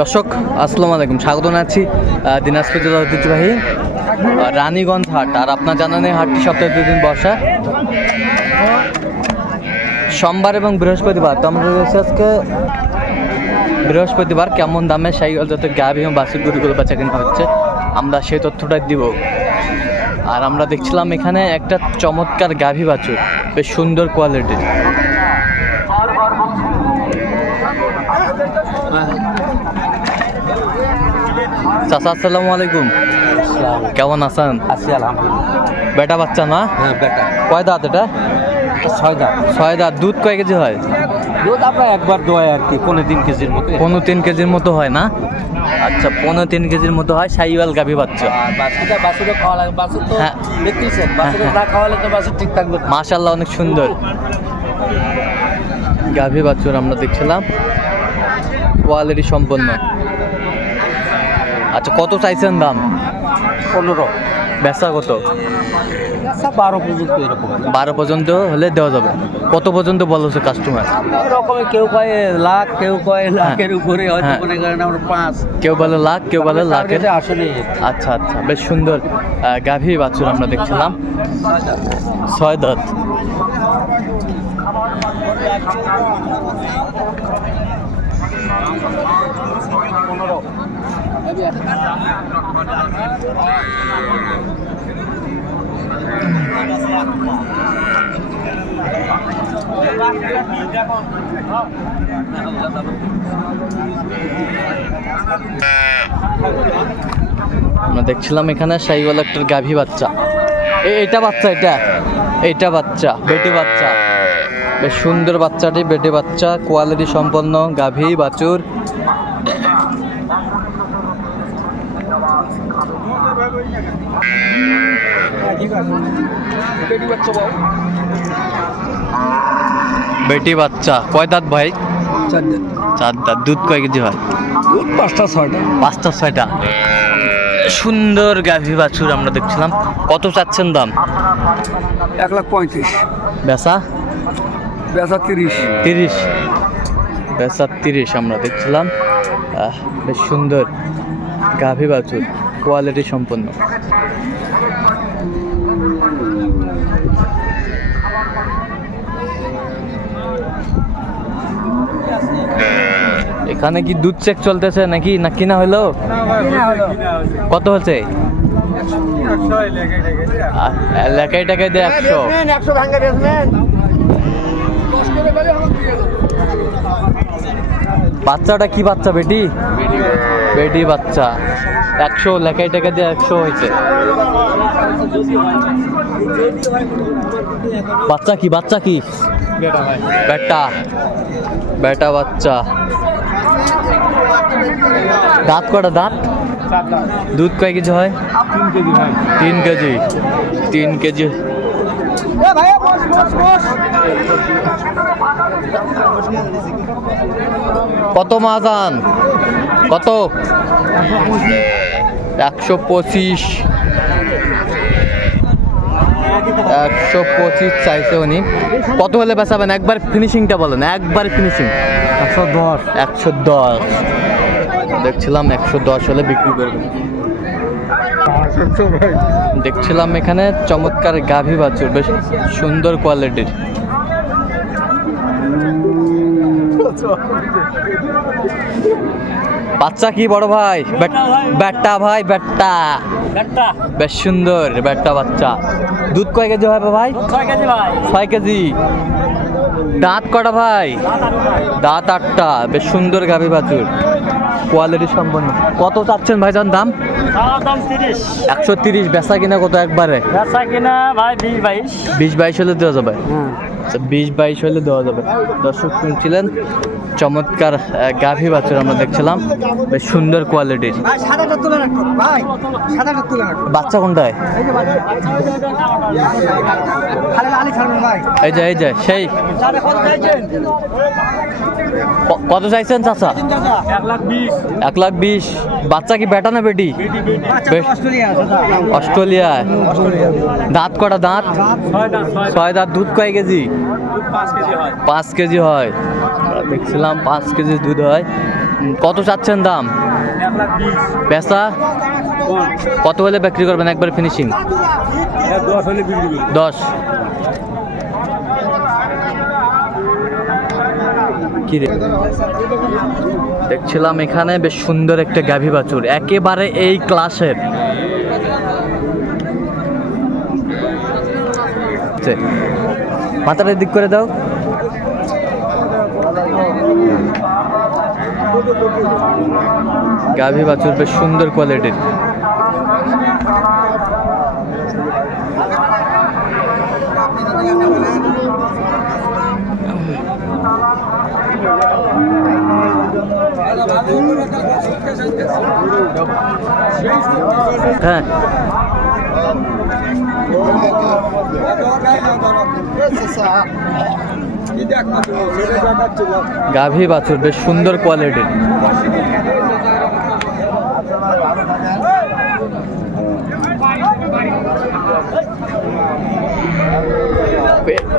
দর্শক, আসসালামু আলাইকুম। স্বাগত জানাচ্ছি দিনাজপুর জেলার ঐতিহ্যবাহী রানীগঞ্জ হাট। আর আপনার জানান এই হাটটি সপ্তাহে দুদিন বসা। সোমবার এবং বৃহস্পতিবার, তো আমরা আজকে বৃহস্পতিবার। কেমন দামে সাইকেল যাতে গাভি এবং বাসের গরুগুলো বেচা কিনা হচ্ছে, আমরা সেই তথ্যটাই দিব। আর আমরা দেখছিলাম এখানে একটা চমৎকার গাভি বাছুর, বেশ সুন্দর কোয়ালিটির চাচা আসসালামু আলাইকুম। কেমন আছেন? আছি আলহামদুলিল্লাহ। বেটা বাচ্চা না? হ্যাঁ বেটা। কয় দাঁত এটা? ছয় দাম ছয় দাঁত। দুধ কয় কেজি হয়? দুধ আপনার একবার দোয় আর কি পনেরো তিন কেজির মতো। পনেরো তিন কেজির মতো হয় না? আচ্ছা পনেরো তিন কেজির মতো হয় সাইওয়াল গাভি বাচ্চা। আর বাসুটা বাসুটা খাওয়া লাগে বাসুর তো হ্যাঁ। দেখতেছেন বাসুটা না খাওয়ালে তো বাসুর ঠিক থাকবে। মাশাল্লাহ অনেক সুন্দর। গাভি বাছুর আমরা দেখছিলাম। কোয়ালিটি সম্পন্ন। আচ্ছা কত চাইছেন দাম? পনেরো। বেচা কত? বারো পর্যন্ত এরকম। বারো পর্যন্ত হলে দেওয়া যাবে। কত পর্যন্ত বলছে কাস্টমার রকমের কেউ কয় লাখ কেউ কয় লাখের উপরে হয়তো হ্যাঁ। মনে করেন আমরা পাঁচ। কেউ বলে লাখ কেউ বলে লাখের। আসলে আচ্ছা আচ্ছা বেশ সুন্দর গাভী বাছুর আমরা দেখছিলাম। ছয় দাঁত। আমরা দেখছিলাম এখানে সাইওয়াল একটা গাভী বাচ্চা। এটা বাচ্চা এটা? এটা বাচ্চা বেটি বাচ্চা। বেশ সুন্দর বাচ্চাটি বেটি বাচ্চা কোয়ালিটি সম্পন্ন গাভী বাছুর। বেটি বাচ্চা কয় দাঁত ভাই? চার দাঁত। দুধ কয় কেজি হয়? দুধ পাঁচটা ছয়টা। পাঁচটা ছয়টা। সুন্দর গাভী বাছুর আমরা দেখছিলাম। কত চাচ্ছেন দাম? এক লাখ পঁয়ত্রিশ। বেচা? বেচা তিরিশ। তিরিশ। বেচা তিরিশ আমরা দেখছিলাম। আহ, বেশ সুন্দর গাভী বাছুর কোয়ালিটি সম্পন্ন। এখানে কি দুধ চেক চলতেছে নাকি? না কিনা হলো? কত হচ্ছে? আহ, এলাকায় টাকায় দিয়ে একশো। একশো ভাঙ্গা বাচ্চাটা কি বাচ্চা বেটি? বেটি বাচ্চা। একশো লেখাই টাকা দিয়ে একশো হয়েছে। বাচ্চা কি বাচ্চা কি? বেটা। বেটা বাচ্চা। দাঁত কটা দাঁত? দুধ কয় কেজি হয়। তিন কেজি। তিন কেজি। কত মাজান? কত? একশো পঁচিশ। একশো পঁচিশ চাইছে উনি। কত হলে বেচাবেন? একবার ফিনিশিংটা বলেন একবার ফিনিশিং একশো দশ। একশো দশ। দেখছিলাম একশো দশ হলে বিক্রি করবেন। দেখছিলাম এখানে চমৎকার গাভী বাছুর বেশ সুন্দর কোয়ালিটির বাচ্চা কি বড় ভাই? বেটা ভাই বেটা বেশ সুন্দর ব্যাটটা বাচ্চা। দুধ কয় কেজি হবে ভাই? ছয় কেজি ভাই। ছয় কেজি। দাঁত কটা ভাই? দাঁত আটটা বেশ সুন্দর গাভী বাছুর। কোয়ালিটি সম্পন্ন। কত চাচ্ছেন ভাইজান দাম? দাম একশো তিরিশ বেচা কিনা কত একবারে? বেচা কিনা ভাই বিশ বাইশ। বিশ বাইশ হলে দেওয়া যাবে? আচ্ছা বিশ বাইশ হলে দেওয়া যাবে। দর্শক শুনছিলেন চমৎকার গাভী বাছুর আমরা দেখছিলাম। বেশ সুন্দর কোয়ালিটির ভাই ভাই। বাচ্চা কোনটায় খালি আলি ছাড়বেন ভাই এই যে এই যে সেই। কত চাইছেন চাচা? এক লাখ বিশ। বাচ্চা কি বেটা না বেটি? বেশ। অস্ট্রেলিয়ায় দাঁত কটা দাঁত? ছয় দাঁত দুধ কয় কেজি? পাঁচ কেজি হয়। হয়। দেখছিলাম পাঁচ কেজি দুধ হয়। কত চাচ্ছেন দাম? পেঁচা? কত হলে বিক্রি করবেন? একবার ফিনিশিং দশ হলে বিক্রি করব দশ কি রে দেখছিলাম এখানে বেশ সুন্দর একটা গাভী বাছুর। একেবারে এই ক্লাসের। মাথাটা দিক করে দাও। গাভী বাছুর বেশ সুন্দর কোয়ালিটির। হ্যাঁ। গাভী বাছুর বেশ সুন্দর কোয়ালিটির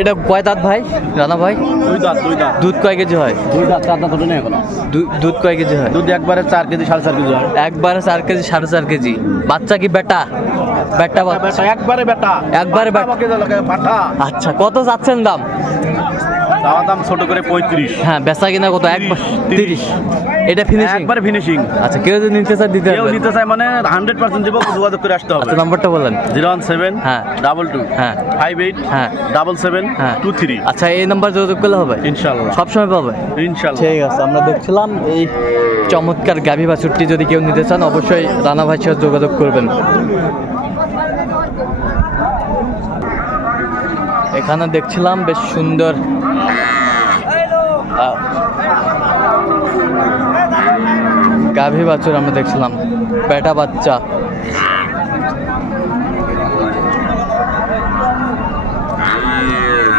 এটা কয় দাঁত ভাই? রানা ভাই? দুই দাঁত দুই দাঁত। দুধ কয় কেজি হয়? দুই দাঁত চার দাঁত ওঠে না এখনও। দুধ কয় কেজি হয়? দুধ একবারে চার কেজি সাড়ে চার কেজি হয়। একবারে চার কেজি সাড়ে চার কেজি। বাচ্চা কি বেটা? বেটা বাচ্চা একবারে বেটা। একবারে বেটা। আচ্ছা কত যাচ্ছেন দাম? দাম ছোট করে পঁয়ত্রিশ। হ্যাঁ বেচা কিনা কত? এক তিরিশ। এটা ফিনিশিং একবারে ফিনিশিং আচ্ছা কেউ যদি নিতে চায় দিতে কেউ নিতে চায় মানে হান্ড্রেড পার্সেন্ট দেবো যোগাযোগ করে আসতে হবে। আচ্ছা নাম্বারটা বলেন। জিরো ওয়ান সেভেন হ্যাঁ। ডাবল টু হ্যাঁ। ফাইভ এইট হ্যাঁ। ডাবল সেভেন হ্যাঁ। টু থ্রি আচ্ছা এই নাম্বার যোগাযোগ করলে হবে? ইনশাল্লাহ সবসময় পাবে? ইনশাল্লাহ ঠিক আছে আমরা দেখছিলাম এই চমৎকার গাভী বাছুরটি যদি কেউ নিতে চান অবশ্যই রানা ভাইয়ের সাথে যোগাযোগ করবেন। এখানে দেখছিলাম বেশ সুন্দর গাভী বাছুর আমরা দেখছিলাম। বেটা বাচ্চা।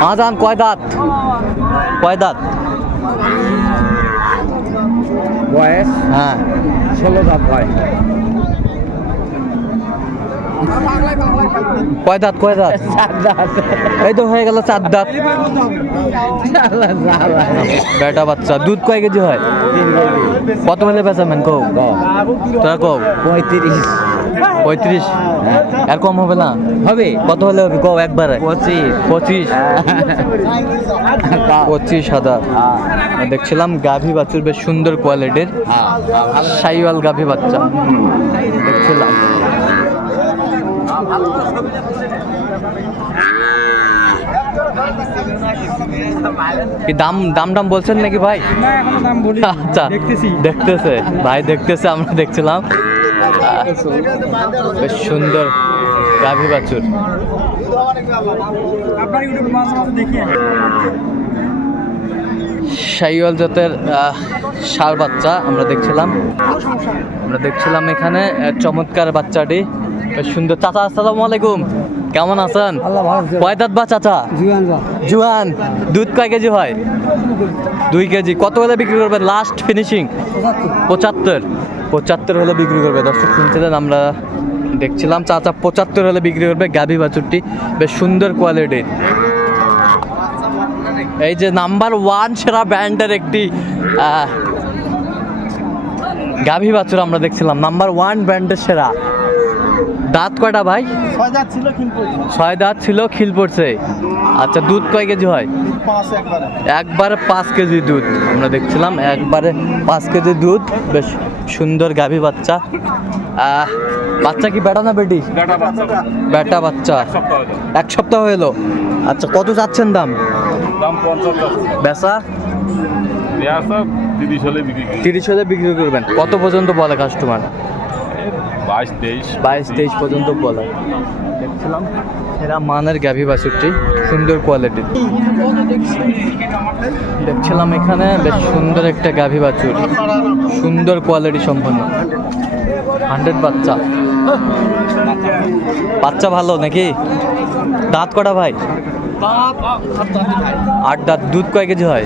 আজান কয় দাঁত? কয় দাঁত? বয়স? হ্যাঁ। ষোলো দাঁত হয়। কয় দাঁত কয় দাঁত? এই তো হয়ে গেল চার দাঁত। বেটা বাচ্চা দুধ কয় কেজি হয়? কত হলে বেচাবেন কৌ তোরা কৌ পঁয়ত্রিশ। পঁয়ত্রিশ? আর কম হবে না? হবে। কত হলে হবে কও একবারে? পঁচিশ। পঁচিশ। পঁচিশ হাজার। দেখছিলাম গাভী বাছুর বেশ সুন্দর কোয়ালিটির সাইওয়াল গাভী বাচ্চা। দেখছিলাম। কি দাম দাম দাম বলছেন নাকি ভাই? আচ্ছা দেখতেছে। ভাই দেখতেছে আমরা দেখছিলাম। বেশ সুন্দর গাভী বাছুর। শাইওয়াল জাতের ষাঁড় বাচ্চা আমরা দেখছিলাম। আমরা দেখছিলাম এখানে চমৎকার বাচ্চাটি। সুন্দর। চাচা আসসালামু আলাইকুম। কেমন আছেন? আল্লাহ ভালো আছে। কয় দাঁত বা চাচা? জুয়ান দুধ কয় কেজি হয়? দুই কেজি। কত হলে বিক্রি করবেন? লাস্ট ফিনিশিং পঁচাত্তর। পঁচাত্তর হলে বিক্রি করবে। দর্শক শুনছিলেন আমরা দেখছিলাম চাচা পঁচাত্তর হলে বিক্রি করবে গাভী বাছুরটি বেশ সুন্দর কোয়ালিটির এই যে নাম্বার ওয়ান সেরা ব্র্যান্ডের একটি গাভী বাছুর আমরা দেখছিলাম। নাম্বার ওয়ান ব্র্যান্ডের সেরা। দাঁত কয়টা ভাই? ছয় দাঁত ছিল খিল পড়ছে। আচ্ছা দুধ কয় কেজি হয়? একবারে। একবারে পাঁচ কেজি দুধ। আমরা দেখছিলাম একবারে পাঁচ কেজি দুধ। বেশ সুন্দর গাভী বাচ্চা। বাচ্চা কি বেটা না বেটি? বেটা বাচ্চা। এক সপ্তাহ হলো। আচ্ছা কত যাচ্ছেন দাম? বেচা? করি তিরিশ হলে বিক্রি করবেন। কত পর্যন্ত বলে কাস্টমার বাইশ তেইশ। বাইশ তেইশ পর্যন্ত বলে। দেখছিলাম এরা মানের গাভী বাছুরটি সুন্দর কোয়ালিটির দেখছিলাম এখানে বেশ সুন্দর একটা গাভী বাছুর সুন্দর কোয়ালিটি সম্পন্ন। হান্ড্রেড বাচ্চা। বাচ্চা ভালো নাকি? দাঁত কটা ভাই? আট দাঁত, দুধ কয় কেজি হয়?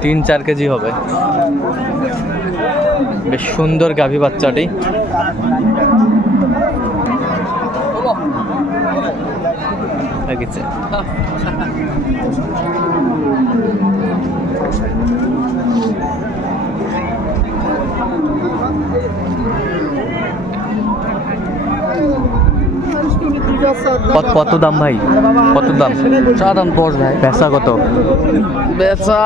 তিন চার কেজি। হবে। বেশ সুন্দর গাভী বাচ্চাটি। লাগিছে কত কত দাম ভাই? কত দাম? চা দাম দশ ভাই। পেশা কত? বেচা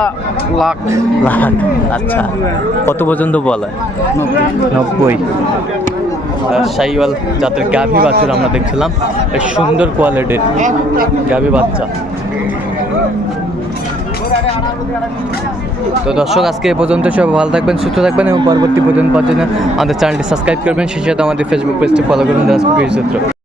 লাখ। লাখ আচ্ছা। কত পর্যন্ত বলে? নব্বই। সাইওয়াল জাতের গাভী বাছুর আমরা দেখছিলাম। সুন্দর কোয়ালিটির গাভী বাচ্চা। তো দর্শক আজকে এ পর্যন্ত সব ভালো থাকবেন সুস্থ থাকবেন এবং পরবর্তী পর্যন্ত পাওয়ার জন্য আমাদের চ্যানেলটি সাবস্ক্রাইব করবেন। সেই সাথে আমাদের ফেসবুক পেজটি ফলো করবেন দাস চিত্র